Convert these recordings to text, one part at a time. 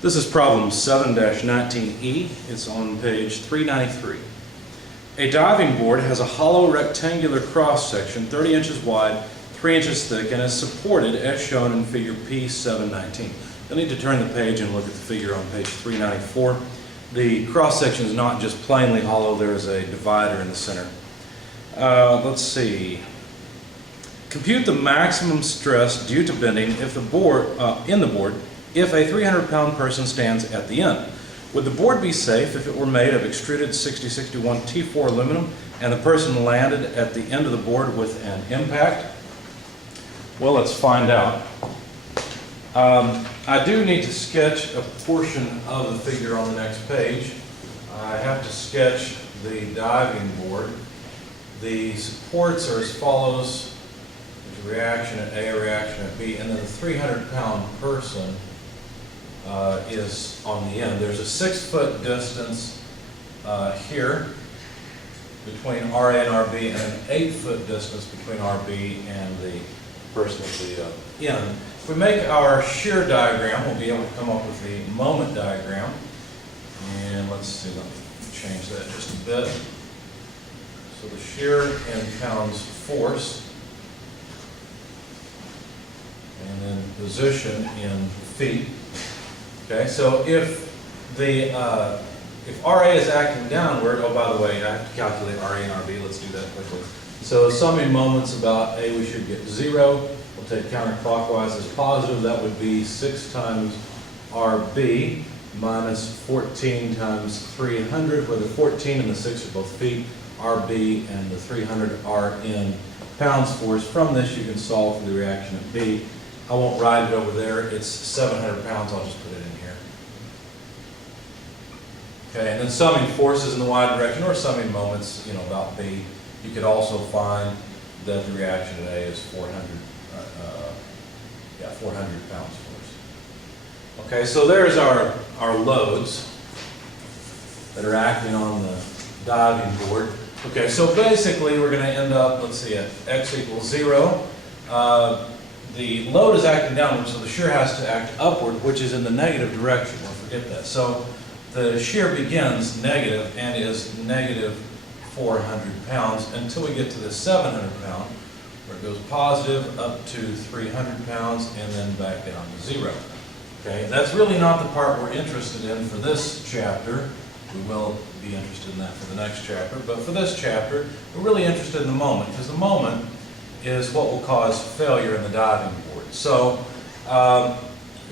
This is problem 7-19E. It's on page 393. A diving board has a hollow rectangular cross-section 30 inches wide, 3 inches thick, and is supported as shown in figure P719. You'll need to turn the page and look at the figure on page 394. The cross-section is not just plainly hollow, there is a divider in the center. Let's see. Compute the maximum stress due to bending if the board, if a 300-pound person stands at the end. Would the board be safe if it were made of extruded 6061 T4 aluminum and the person landed at the end of the board with an impact? Well, let's find out. I do need to sketch a portion of the figure on the next page. I have to sketch the diving board. The supports are as follows. There's a reaction at A, a reaction at B, and then the 300-pound person is on the end. There's a 6-foot distance here between RA and RB, and an 8-foot distance between RB and the person at the end. If we make our shear diagram, we'll be able to come up with the moment diagram. And let's see, let me change that just a bit. So the shear in pounds force, and then position in feet. Okay, so if RA is acting downward, oh, by the way, I have to calculate RA and RB. Let's do that quickly. So summing moments about A, we should get 0. We'll take counterclockwise as positive. That would be 6 times RB minus 14 times 300, where the 14 and the 6 are both feet. RB and the 300 are in pounds force. From this, you can solve for the reaction at B. I won't write it over there. It's 700 pounds. I'll just put it in here. Okay, and then summing forces in the y direction, or summing moments, about B. You could also find that the reaction at A is 400 pounds force. Okay, so there's our loads that are acting on the diving board. Okay, so basically we're going to end up, let's see, at x equals 0. The load is acting downward, so the shear has to act upward, which is in the negative direction. Don't forget that. So the shear begins negative and is negative 400 pounds until we get to the 700 pound, where it goes positive up to 300 pounds and then back down to 0. Okay, that's really not the part we're interested in for this chapter. We will be interested in that for the next chapter, but for this chapter, we're really interested in the moment, because the moment is what will cause failure in the diving board. So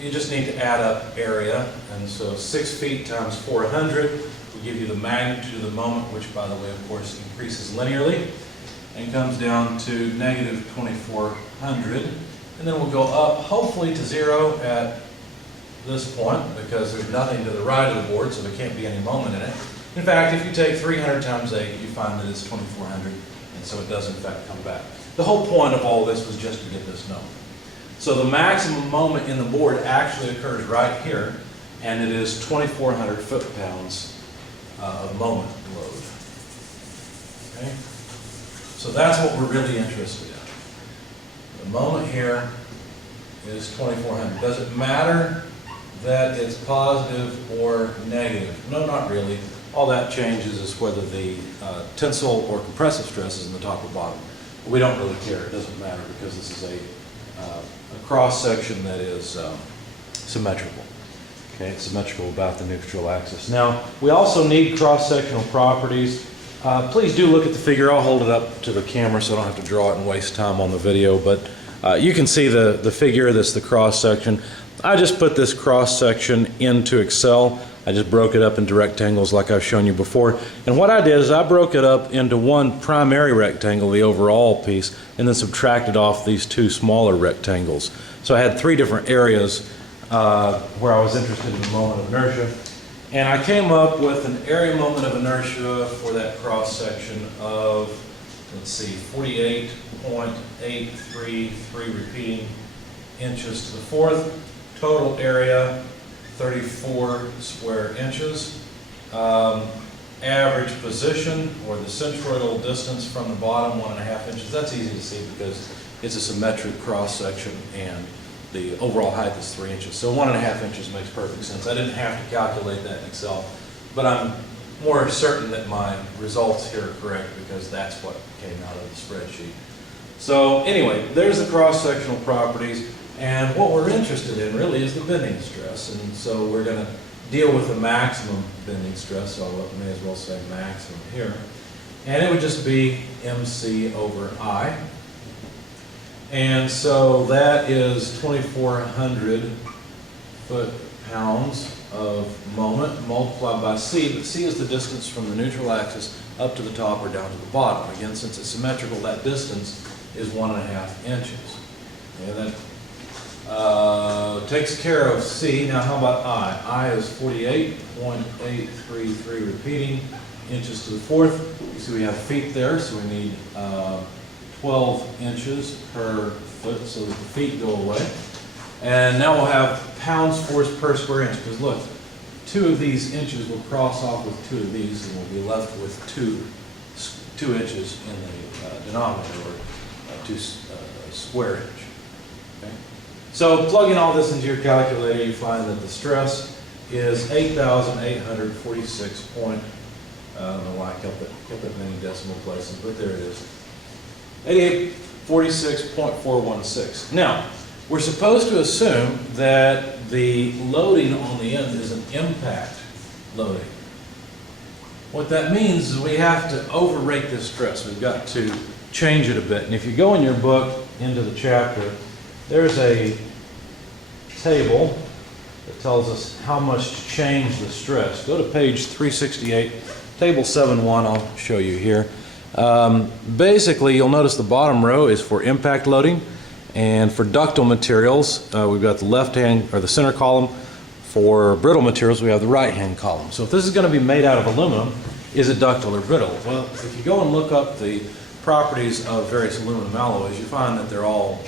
you just need to add up area, and so 6 feet times 400 will give you the magnitude of the moment, which, by the way, of course, increases linearly, and comes down to negative 2400, and then we'll go up, hopefully, to 0 at this point, because there's nothing to the right of the board, so there can't be any moment in it. In fact, if you take 300 times 8, you find that it's 2400, and so it does in fact come back. The whole point of all this was just to get this known. So the maximum moment in the board actually occurs right here, and it is 2400 foot-pounds of moment load. Okay? So that's what we're really interested in. The moment here is 2400. Does it matter that it's positive or negative? No, not really. All that changes is whether the tensile or compressive stress is in the top or bottom. But we don't really care. It doesn't matter, because this is a cross-section that is symmetrical. Okay, it's symmetrical about the neutral axis. Now, we also need cross-sectional properties. Please do look at the figure. I'll hold it up to the camera so I don't have to draw it and waste time on the video, but you can see the figure. That's the cross-section. I just put this cross-section into Excel. I just broke it up into rectangles like I've shown you before. And what I did is I broke it up into one primary rectangle, the overall piece, and then subtracted off these 2 smaller rectangles. So I had 3 different areas where I was interested in the moment of inertia. And I came up with an area moment of inertia for that cross-section of, let's see, 48.833 repeating inches to the 4th. Total area, 34 square inches. Average position, or the centroidal distance from the bottom, 1.5 inches. That's easy to see because it's a symmetric cross-section, and the overall height is 3 inches. So 1.5 inches makes perfect sense. I didn't have to calculate that in Excel, but I'm more certain that my results here are correct because that's what came out of the spreadsheet. So anyway, there's the cross-sectional properties, and what we're interested in really is the bending stress, and so we're going to deal with the maximum bending stress, so I may as well say maximum here, and it would just be MC over I, and so that is 2,400 foot-pounds of moment multiplied by C, but C is the distance from the neutral axis up to the top or down to the bottom. Again, since it's symmetrical, that distance is 1.5 inches. And that takes care of C. Now how about I? I is 48.833 repeating inches to the fourth. You see we have feet there, so we need 12 inches per foot, so that the feet go away. And now we'll have pounds force per square inch, because look, 2 of these inches will cross off with 2 of these, and we'll be left with 2 inches in the denominator, or 2 square inch. Okay? So plugging all this into your calculator, you find that the stress is 8,846 point, I don't know why I kept it many decimal places, but there it is, 8846.416. Now, we're supposed to assume that the loading on the end is an impact loading. What that means is we have to overrate this stress. We've got to change it a bit. And if you go in your book into the chapter, there's a table that tells us how much to change the stress. Go to page 368, table 7.1, I'll show you here. Basically, you'll notice the bottom row is for impact loading. And for ductile materials, we've got the left hand or the center column. For brittle materials, we have the right hand column. So if this is going to be made out of aluminum, is it ductile or brittle? Well, if you go and look up the properties of various aluminum alloys, you find that they're all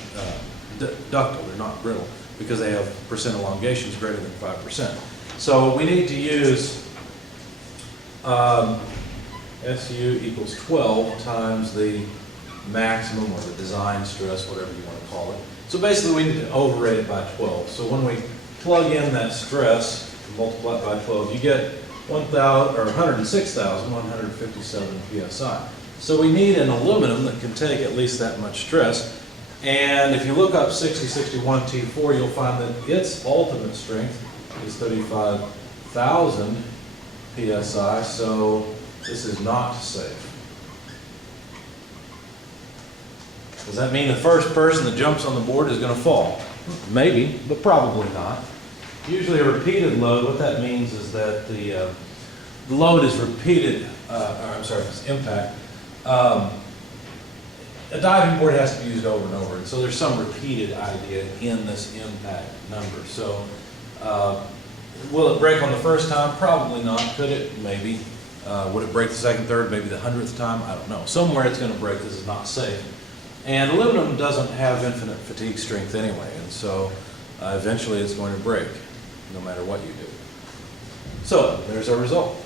ductile, they're not brittle, because they have percent elongations greater than 5%. So we need to use SU equals 12 times the maximum or the design stress, whatever you want to call it. So basically we need to overrate it by 12. So when we plug in that stress, multiply it by 12, you get 106,157 psi. So we need an aluminum that can take at least that much stress. And if you look up 6061T4, you'll find that its ultimate strength is 35,000 psi. So this is not safe. Does that mean the first person that jumps on the board is going to fall? Maybe, but probably not. Usually a repeated load, what that means is that the load is repeated, it's impact. A diving board has to be used over and over, and so there's some repeated idea in this impact number. So will it break on the first time? Probably not. Could it? Maybe. Would it break the second, third, maybe the 100th time? I don't know. Somewhere it's going to break. This is not safe. And aluminum doesn't have infinite fatigue strength anyway, and so eventually it's going to break, no matter what you do. So there's our result.